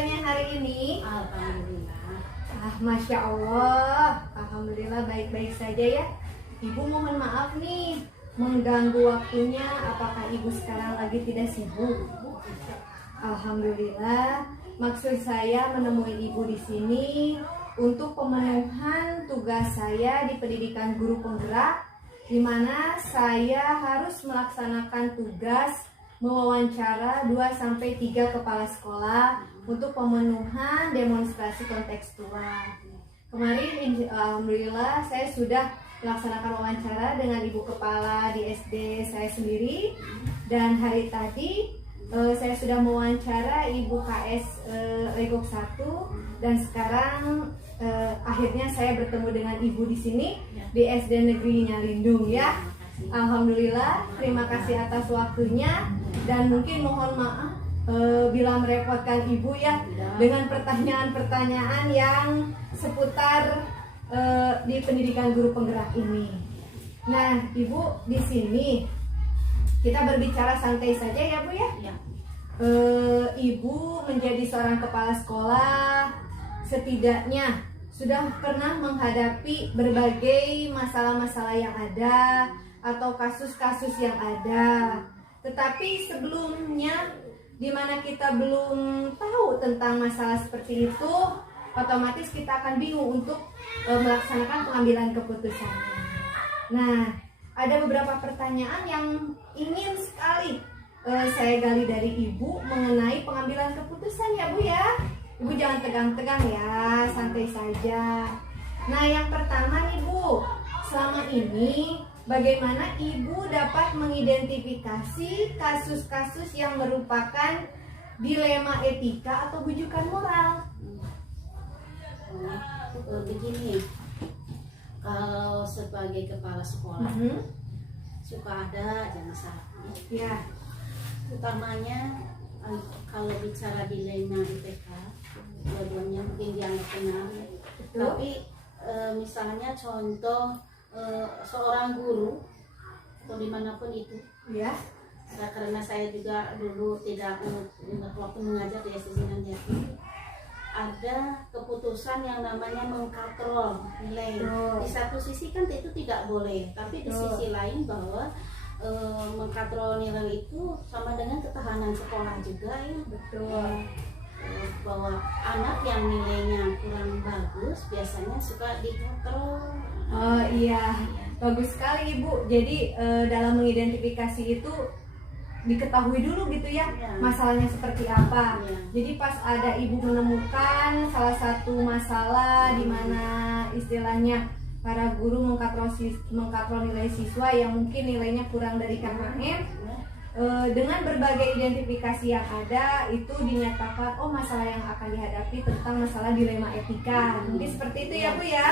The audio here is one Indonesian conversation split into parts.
kabarnya hari ini? Alhamdulillah. Masya Allah, Alhamdulillah baik-baik saja ya. Ibu mohon maaf nih mengganggu waktunya. Apakah ibu sekarang lagi tidak sibuk? Alhamdulillah. Maksud saya menemui ibu di sini untuk pemenuhan tugas saya di pendidikan guru penggerak, di mana saya harus melaksanakan tugas mewawancara 2-3 kepala sekolah untuk pemenuhan demonstrasi kontekstual. Kemarin alhamdulillah saya sudah melaksanakan wawancara dengan ibu kepala di SD saya sendiri, dan hari tadi saya sudah mewawancara ibu KS Legok 1, dan sekarang akhirnya saya bertemu dengan ibu di sini di SD Negeri Nyalindung ya. Alhamdulillah, terima kasih atas waktunya, dan mungkin mohon maaf bila merepotkan ibu ya dengan pertanyaan-pertanyaan yang seputar di pendidikan guru penggerak ini. Nah, ibu di sini kita berbicara santai saja ya bu ya. Ibu menjadi seorang kepala sekolah setidaknya sudah pernah menghadapi berbagai masalah-masalah yang ada atau kasus-kasus yang ada. Tetapi sebelumnya, di mana kita belum tahu tentang masalah seperti itu, otomatis kita akan bingung untuk melaksanakan pengambilan keputusannya. Nah, ada beberapa pertanyaan yang ingin sekali saya gali dari ibu mengenai pengambilan keputusan ya bu ya. Ibu jangan tegang-tegang ya, santai saja. Nah, yang pertama nih bu, selama ini bagaimana ibu dapat mengidentifikasi kasus-kasus yang merupakan dilema etika atau bujukan moral? Begini, kalau sebagai kepala sekolah suka ada aja masalah. Ya. Utamanya kalau bicara dilema etika, dua-duanya mungkin dianggap benar. Tapi misalnya contoh seorang guru atau dimanapun itu ya, karena saya juga dulu tidak waktu mengajar di SD Sinanjati, ada keputusan yang namanya mengkatrol nilai. Di satu sisi kan itu tidak boleh, tapi di sisi lain bahwa mengkatrol nilai itu sama dengan ketahanan sekolah juga ya. Bahwa anak yang nilainya kurang bagus biasanya suka dikatrol. Oh iya, bagus sekali ibu. Jadi dalam mengidentifikasi itu diketahui dulu gitu ya, masalahnya seperti apa. Jadi pas ada ibu menemukan salah satu masalah di mana istilahnya para guru mengkatrol nilai siswa yang mungkin nilainya kurang dari KKM, dengan berbagai identifikasi yang ada itu dinyatakan oh masalah yang akan dihadapi tentang masalah dilema etika. Mungkin seperti itu ya bu ya.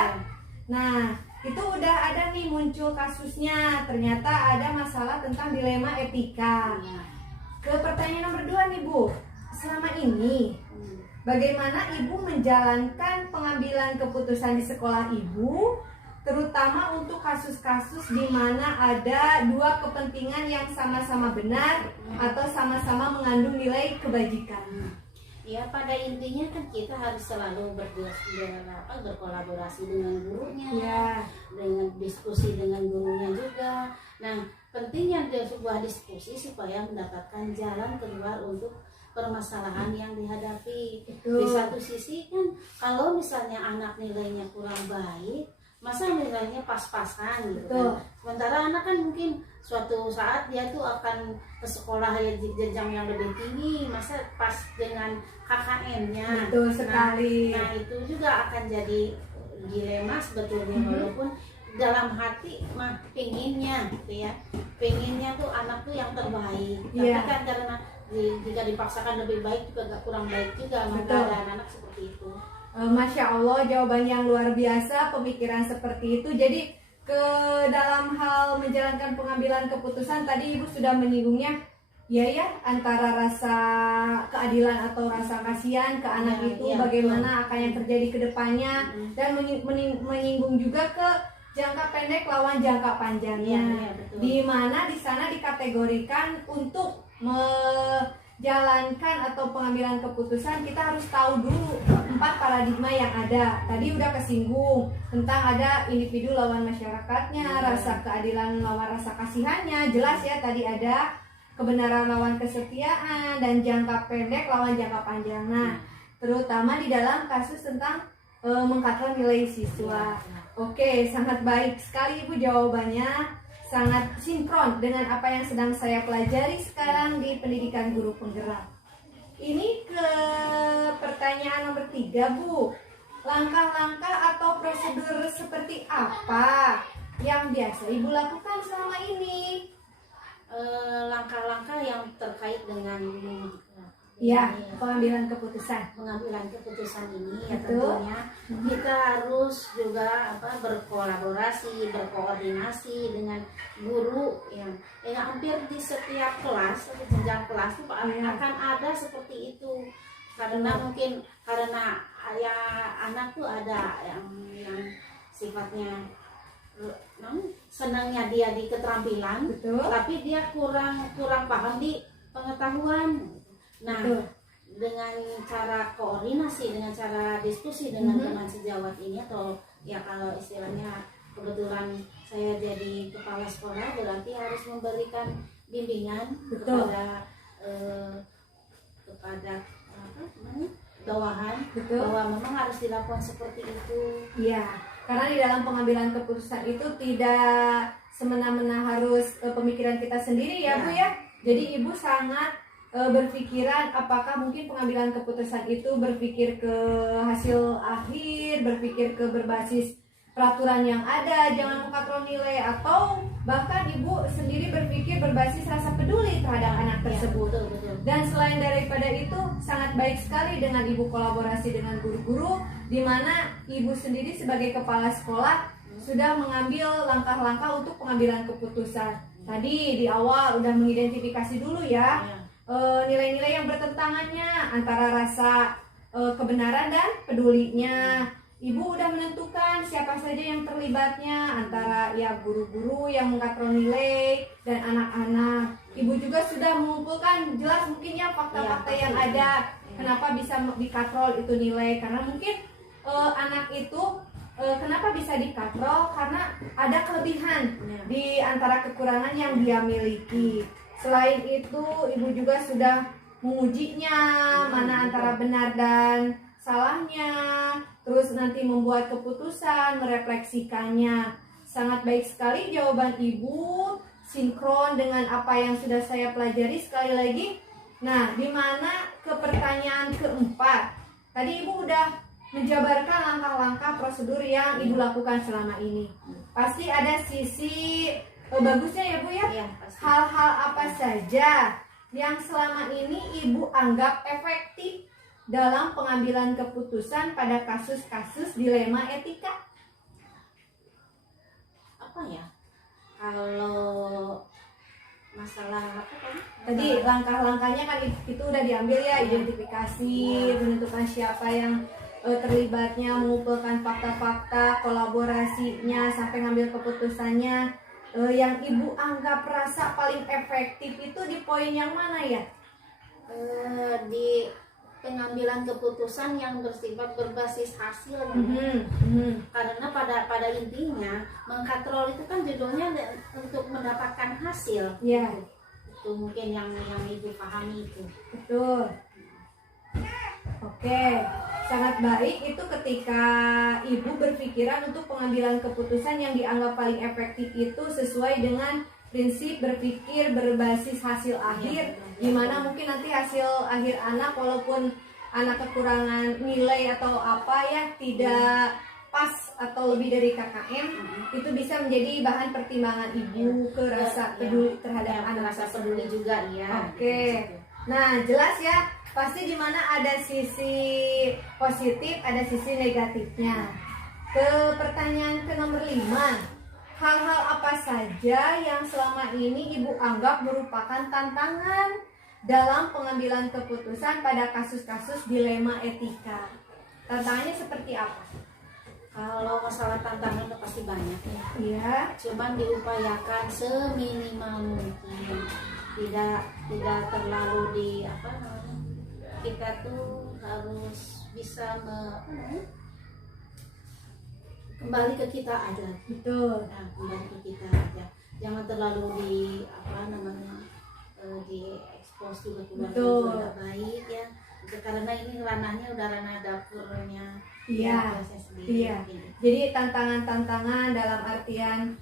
Nah, itu udah ada nih muncul kasusnya, ternyata ada masalah tentang dilema etika. Ke pertanyaan nomor 2 nih bu, selama ini bagaimana ibu menjalankan pengambilan keputusan di sekolah ibu, terutama untuk kasus-kasus di mana ada dua kepentingan yang sama-sama benar atau sama-sama mengandung nilai kebajikan? Ya, pada intinya kan kita harus selalu berkolaborasi dengan gurunya, dengan diskusi dengan gurunya juga. Nah, pentingnya dari sebuah diskusi supaya mendapatkan jalan keluar untuk permasalahan yang dihadapi. Di satu sisi kan kalau misalnya anak nilainya kurang baik, masa nilainya pas-pasan gitu kan. Sementara anak kan mungkin suatu saat dia tuh akan ke sekolah ya jenjang yang lebih tinggi, masa pas dengan KKM-nya. Betul sekali. Nah itu juga akan jadi dilema sebetulnya, walaupun dalam hati mah pengennya gitu ya, pengennya tuh anak tuh yang terbaik. Tapi kan karena jika dipaksakan lebih baik juga gak kurang baik juga, maka ada anak seperti itu. Masya Allah, jawaban yang luar biasa, pemikiran seperti itu. Jadi ke dalam hal menjalankan pengambilan keputusan tadi ibu sudah menyinggungnya ya antara rasa keadilan atau rasa kasihan ke anak itu bagaimana akan yang terjadi ke depannya, dan menyinggung juga ke jangka pendek lawan jangka panjangnya, di mana di sana dikategorikan untuk jalankan atau pengambilan keputusan, kita harus tahu dulu 4 paradigma yang ada. Tadi udah kesinggung tentang ada individu lawan masyarakatnya, rasa keadilan lawan rasa kasihannya, jelas ya. Tadi ada kebenaran lawan kesetiaan, dan jangka pendek lawan jangka panjang. Nah, terutama di dalam kasus tentang mengkatrol nilai siswa. Oke, sangat baik sekali Ibu jawabannya. Sangat sinkron dengan apa yang sedang saya pelajari sekarang di pendidikan guru penggerak. Ini ke pertanyaan nomor 3, Bu. Langkah-langkah atau prosedur seperti apa yang biasa Ibu lakukan selama ini? Langkah-langkah yang terkait dengan Ya, pengambilan keputusan. Pengambilan keputusan ini ya Betul. tentunya kita harus juga berkolaborasi, berkoordinasi dengan guru yang hampir di setiap kelas, di jenjang kelas itu akan ada seperti itu. Karena mungkin karena ya anak tuh ada yang sifatnya senangnya dia di keterampilan, Betul. tapi dia kurang paham di pengetahuan. Nah, dengan cara koordinasi, dengan cara diskusi dengan teman sejawat ini, atau ya kalau istilahnya kebetulan saya jadi kepala sekolah, berarti harus memberikan bimbingan kepada apa namanya, bawahan, bahwa memang harus dilakukan seperti itu. Iya, karena di dalam pengambilan keputusan itu tidak semena-mena harus pemikiran kita sendiri ya, Bu ya. Jadi Ibu sangat berpikiran apakah mungkin pengambilan keputusan itu berpikir ke hasil akhir, berpikir ke berbasis peraturan yang ada, jangan mengkatrol nilai, atau bahkan Ibu sendiri berpikir berbasis rasa peduli terhadap anak tersebut. Betul. Dan selain daripada itu, sangat baik sekali dengan Ibu kolaborasi dengan guru-guru, di mana Ibu sendiri sebagai kepala sekolah sudah mengambil langkah-langkah untuk pengambilan keputusan. Tadi di awal udah mengidentifikasi dulu ya nilai-nilai yang bertentangannya antara rasa kebenaran dan pedulinya. Ibu udah menentukan siapa saja yang terlibatnya, antara ya guru-guru yang mengkatrol nilai dan anak-anak. Ibu juga sudah mengumpulkan jelas mungkin ya fakta-fakta yang ada, kenapa bisa dikatrol itu nilai. Karena mungkin anak itu kenapa bisa dikatrol, karena ada kelebihan di antara kekurangan yang dia miliki. Selain itu, Ibu juga sudah mengujinya, mana antara benar dan salahnya, terus nanti membuat keputusan, merefleksikannya. Sangat baik sekali jawaban Ibu, sinkron dengan apa yang sudah saya pelajari sekali lagi. Nah, di mana ke pertanyaan keempat, tadi Ibu udah menjabarkan langkah-langkah prosedur yang Ibu lakukan selama ini. Pasti ada sisi bagusnya ya Bu ya. Hal-hal apa saja yang selama ini Ibu anggap efektif dalam pengambilan keputusan pada kasus-kasus dilema etika? Apa ya? Kalau masalah apa kan? Tadi langkah-langkahnya kan itu udah diambil ya, identifikasi, menentukan siapa yang terlibatnya, mengumpulkan fakta-fakta, kolaborasinya sampai ngambil keputusannya. Yang Ibu anggap rasa paling efektif itu di poin yang mana ya? Di pengambilan keputusan yang bersifat berbasis hasil. Karena pada intinya mengkatrol itu kan judulnya untuk mendapatkan hasil. Ya. Itu mungkin yang Ibu pahami itu. Betul. Oke, sangat baik itu ketika Ibu berpikiran untuk pengambilan keputusan yang dianggap paling efektif itu sesuai dengan prinsip berpikir berbasis hasil akhir, di mana mungkin nanti hasil akhir anak walaupun anak kekurangan nilai atau apa ya tidak pas atau lebih dari KKM, itu bisa menjadi bahan pertimbangan Ibu ke rasa peduli terhadap anak. Rasa peduli juga ya. Oke. Nah, jelas ya. Pasti di mana ada sisi positif, ada sisi negatifnya. Ke pertanyaan ke nomor 5. Hal-hal apa saja yang selama ini Ibu anggap merupakan tantangan dalam pengambilan keputusan pada kasus-kasus dilema etika? Tantangannya seperti apa? Kalau masalah tantangan itu pasti banyak ya. Iya. Cuman diupayakan seminimal mungkin. tidak terlalu di apa namanya, kita tuh harus bisa kembali ke kita aja. Betul. Nah, kembali ke kita aja, jangan terlalu di apa namanya, di expose juga keluarga juga nggak baik ya, karena ini ranahnya udah ranah dapurnya. Iya, iya. Jadi tantangan-tantangan dalam artian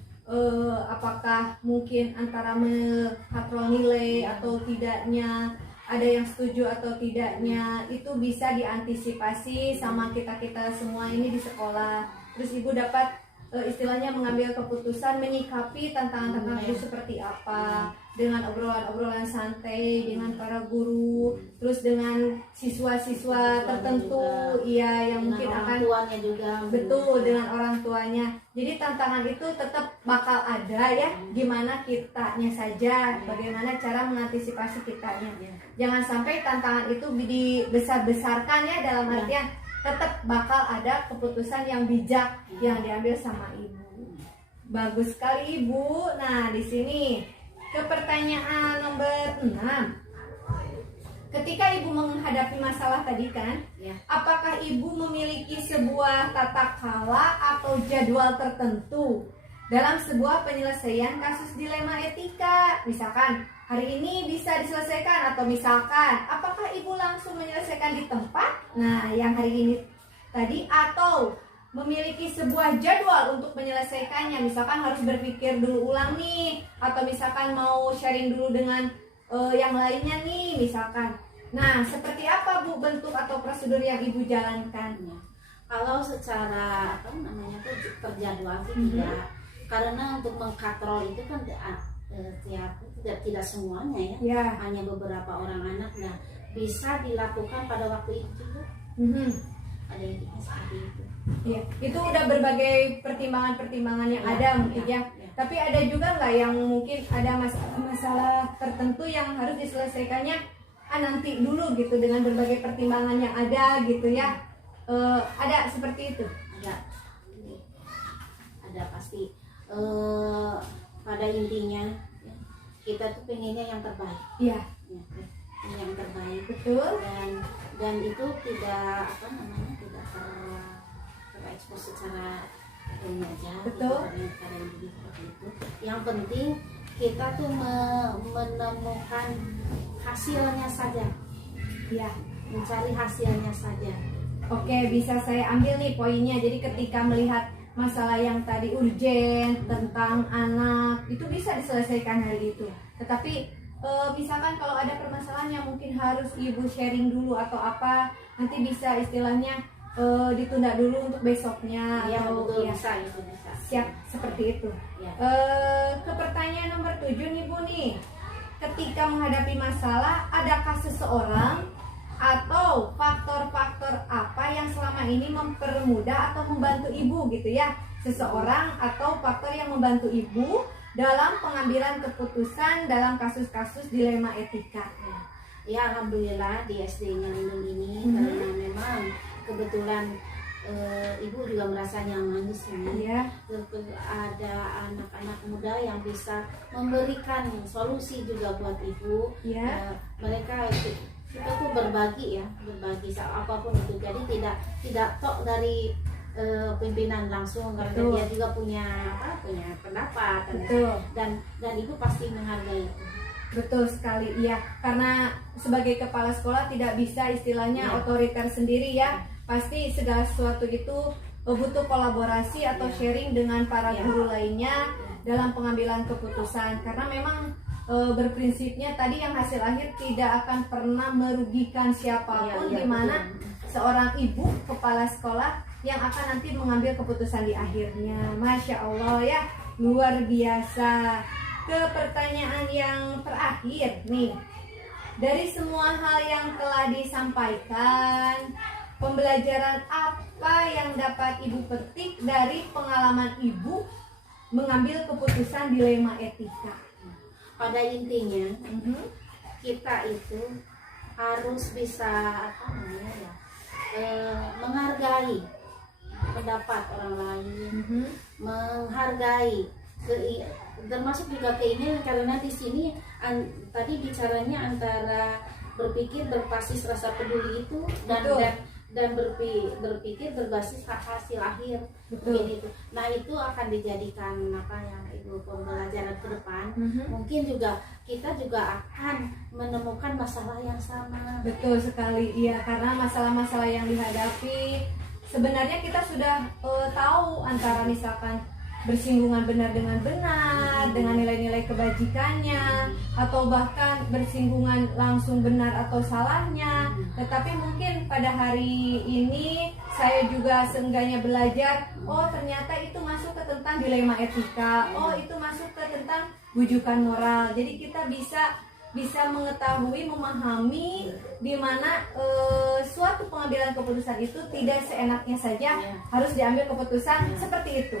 apakah mungkin antara mengatrol nilai atau tidaknya, ada yang setuju atau tidaknya, itu bisa diantisipasi sama kita-kita semua ini di sekolah. Terus ibu dapat istilahnya mengambil keputusan menyikapi tantangan-tantangan itu seperti apa, dengan obrolan-obrolan santai dengan para guru, terus dengan siswa-siswa tertentu, iya, yang mungkin akan tuanya juga. Betul, dengan orang tuanya. Jadi tantangan itu tetap bakal ada ya, gimana kitanya saja, bagaimana cara mengantisipasi kitanya. Jangan sampai tantangan itu dibesar-besarkan ya, dalam artian tetap bakal ada keputusan yang bijak yang diambil sama ibu. Bagus sekali ibu. Nah, di sini ke pertanyaan nomor 6. Ketika ibu menghadapi masalah tadi kan, apakah ibu memiliki sebuah tata kala atau jadwal tertentu dalam sebuah penyelesaian kasus dilema etika? Misalkan hari ini bisa diselesaikan, atau misalkan apakah ibu langsung menyelesaikan di tempat, nah yang hari ini tadi, atau memiliki sebuah jadwal untuk menyelesaikannya, misalkan harus berpikir dulu ulang nih, atau misalkan mau sharing dulu dengan yang lainnya nih misalkan. Nah, seperti apa Bu bentuk atau prosedur yang ibu jalankan? Kalau secara apa namanya tuh terjadwal sih tidak, karena untuk mengkatrol itu kan tidak semuanya ya, hanya beberapa orang anak. Nah, bisa dilakukan pada waktu itu juga. Ada yang seperti itu. Iya, itu udah berbagai pertimbangan-pertimbangan yang ada mungkin ya. Tapi ada juga nggak yang mungkin ada masalah tertentu yang harus diselesaikannya nanti dulu gitu, dengan berbagai pertimbangan yang ada gitu ya. Ada seperti itu? Ada pasti. Pada intinya kita tuh pengennya yang terbaik. Iya. Yang terbaik. Betul. Dan itu tidak apa namanya, tidak terekspos secara ini aja. Betul. Karena seperti itu. Yang penting kita tuh menemukan hasilnya saja. Iya. Mencari hasilnya saja. Oke, bisa saya ambil nih poinnya. Jadi ketika melihat masalah yang tadi urgen tentang anak, itu bisa diselesaikan hari itu. Tetapi misalkan kalau ada permasalahan yang mungkin harus ibu sharing dulu atau apa, nanti bisa istilahnya ditunda dulu untuk besoknya. Ya, atau betul, ya, bisa. Siap, seperti itu. Ya. Ke pertanyaan nomor 7 nih Bu nih. Ketika menghadapi masalah, adakah seseorang atau faktor-faktor apa yang selama ini mempermudah atau membantu ibu gitu ya? Seseorang atau faktor yang membantu ibu dalam pengambilan keputusan dalam kasus-kasus dilema etika. Ya, alhamdulillah di SD-nya Lindung ini karena memang kebetulan ibu juga merasa nyaman di sini. Ada anak-anak muda yang bisa memberikan solusi juga buat ibu. Mereka kita tuh berbagi apapun itu. Jadi tidak tok dari pimpinan langsung, karena dia juga punya pendapat. Dan ibu pasti menghargai itu. Betul sekali, iya. Karena sebagai kepala sekolah tidak bisa istilahnya otoriter sendiri ya. Pasti segala sesuatu itu butuh kolaborasi atau sharing dengan para guru lainnya dalam pengambilan keputusan. Karena memang berprinsipnya tadi yang hasil akhir tidak akan pernah merugikan siapapun, di mana seorang ibu kepala sekolah yang akan nanti mengambil keputusan di akhirnya. Masya Allah ya, luar biasa. Ke pertanyaan yang terakhir nih, dari semua hal yang telah disampaikan, pembelajaran apa yang dapat ibu petik dari pengalaman ibu mengambil keputusan dilema etika? Pada intinya kita itu harus bisa menghargai pendapat orang lain, menghargai termasuk juga keinginan, karena di sini tadi bicaranya antara berpikir berbasis rasa peduli itu dan Betul. dan berpikir berbasis hasil akhir. Betul. Gitu. Nah itu akan dijadikan apa yang Ibu pembelajaran ke depan. Mungkin juga kita juga akan menemukan masalah yang sama. Betul sekali, iya, karena masalah-masalah yang dihadapi sebenarnya kita sudah tahu, antara misalkan bersinggungan benar dengan benar, dengan nilai-nilai kebajikannya, atau bahkan bersinggungan langsung benar atau salahnya. Tetapi mungkin pada hari ini saya juga seenggaknya belajar, oh ternyata itu masuk ke tentang dilema etika, oh itu masuk ke tentang bujukan moral. Jadi kita bisa mengetahui, memahami di mana suatu pengambilan keputusan itu tidak seenaknya saja harus diambil keputusan seperti itu.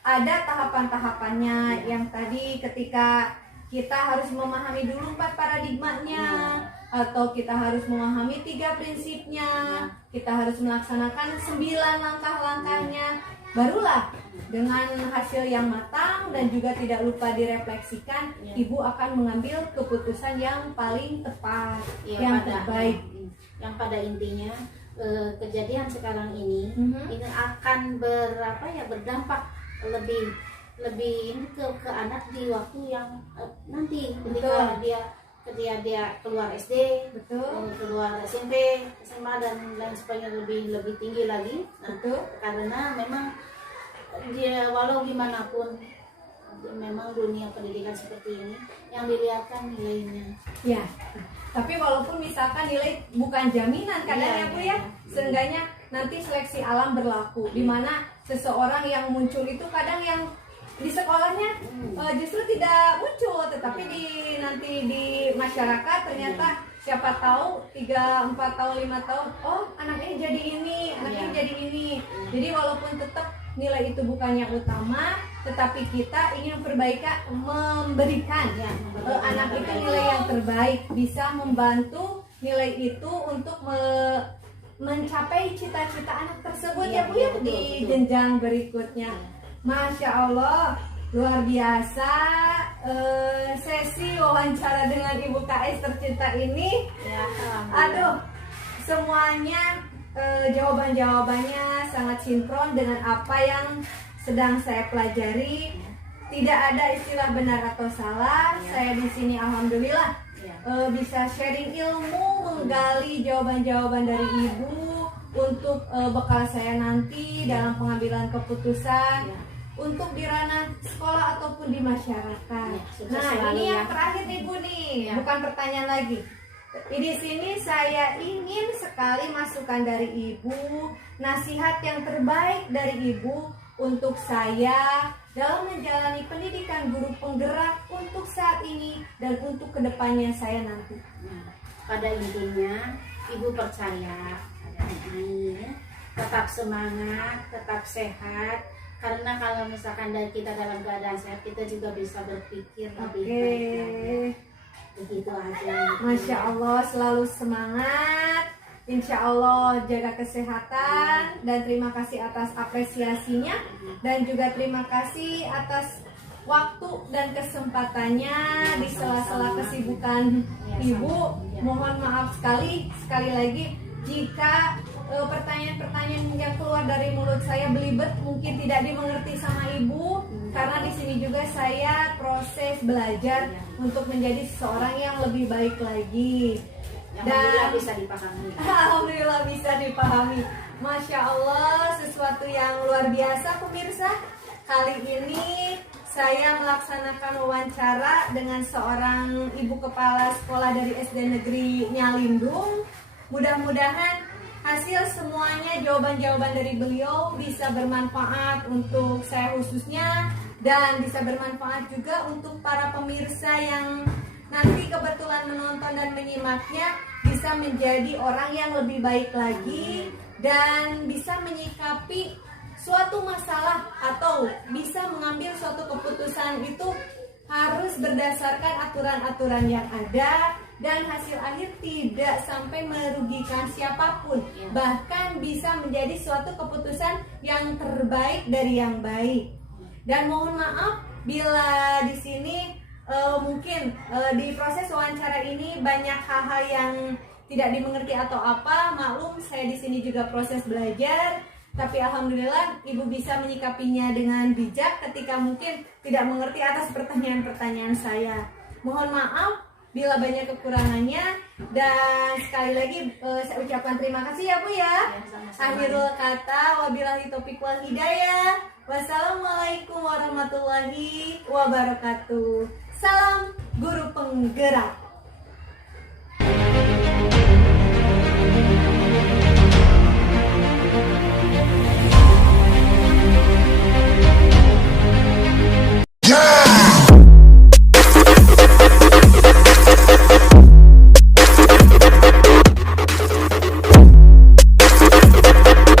Ada tahapan-tahapannya yang tadi ketika kita harus memahami dulu 4 paradigmanya, atau kita harus memahami 3 prinsipnya, kita harus melaksanakan 9 langkah-langkahnya, barulah dengan hasil yang matang dan juga tidak lupa direfleksikan, ibu akan mengambil keputusan yang paling tepat, yang terbaik. Yang pada intinya kejadian sekarang ini ini akan berdampak lebih ke anak di waktu yang nanti ketika dia keluar SD, keluar SMP, SMA dan lain sebagainya, lebih tinggi lagi. Nah, karena memang dia walau gimana pun memang dunia pendidikan seperti ini yang dilihatkan nilainya. Ya, tapi walaupun misalkan nilai bukan jaminan kadang ya Bu ya, seenggaknya nanti seleksi alam berlaku, di mana seseorang yang muncul itu kadang yang di sekolahnya justru tidak muncul, tetapi nanti di masyarakat ternyata siapa tahu 3, 4 tahun, 5 tahun, oh anak ini jadi ini, anak ini jadi ini. Jadi walaupun tetap nilai itu bukan yang utama, tetapi kita ingin memberikan anak itu nilai yang terbaik, bisa membantu nilai itu untuk mencapai cita-cita anak tersebut ya Bu ya, di jenjang berikutnya. Masya Allah, luar biasa sesi wawancara dengan Ibu KS tercinta ini. Aduh, semuanya jawaban-jawabannya sangat sinkron dengan apa yang sedang saya pelajari. Tidak ada istilah benar atau salah. Saya di sini alhamdulillah bisa sharing ilmu, menggali jawaban-jawaban dari Ibu untuk bekal saya nanti dalam pengambilan keputusan untuk di ranah sekolah ataupun di masyarakat. Nah, ini yang terakhir Ibu nih, bukan pertanyaan lagi. Di sini saya ingin sekali masukan dari Ibu, nasihat yang terbaik dari Ibu untuk saya dalam menjalani pendidikan guru penggerak untuk saat ini dan untuk kedepannya saya nanti. Nah, pada intinya Ibu percaya, tetap semangat, tetap sehat. Karena kalau misalkan kita dalam keadaan sehat, kita juga bisa berpikir lebih baik. Begitu aja. Masya Allah, selalu semangat. Insya Allah jaga kesehatan. Dan terima kasih atas apresiasinya. Dan juga terima kasih atas waktu dan kesempatannya di sela-sela kesibukan Ibu. Mohon maaf sekali lagi jika pertanyaan-pertanyaan yang keluar dari mulut saya belibet mungkin tidak dimengerti sama Ibu, karena di sini juga saya proses belajar untuk menjadi seseorang yang lebih baik lagi. Dan bisa dipahami. Alhamdulillah bisa dipahami. Masya Allah, sesuatu yang luar biasa pemirsa. Kali ini saya melaksanakan wawancara dengan seorang ibu kepala sekolah dari SD Negeri Nyalindung. Mudah-mudahan hasil semuanya, jawaban-jawaban dari beliau bisa bermanfaat untuk saya khususnya, dan bisa bermanfaat juga untuk para pemirsa yang nanti kebetulan menonton dan menyimaknya, bisa menjadi orang yang lebih baik lagi dan bisa menyikapi suatu masalah atau bisa mengambil suatu keputusan itu harus berdasarkan aturan-aturan yang ada, dan hasil akhir tidak sampai merugikan siapapun, bahkan bisa menjadi suatu keputusan yang terbaik dari yang baik. Dan mohon maaf bila di sini mungkin di proses wawancara ini banyak hal-hal yang tidak dimengerti atau apa, maklum saya di sini juga proses belajar, tapi alhamdulillah Ibu bisa menyikapinya dengan bijak ketika mungkin tidak mengerti atas pertanyaan-pertanyaan saya. Mohon maaf bila banyak kekurangannya, dan sekali lagi saya ucapkan terima kasih ya Bu ya. Akhirul kata, wabillahi taufiq wal hidayah. Wassalamualaikum warahmatullahi wabarakatuh. Salam guru penggerak.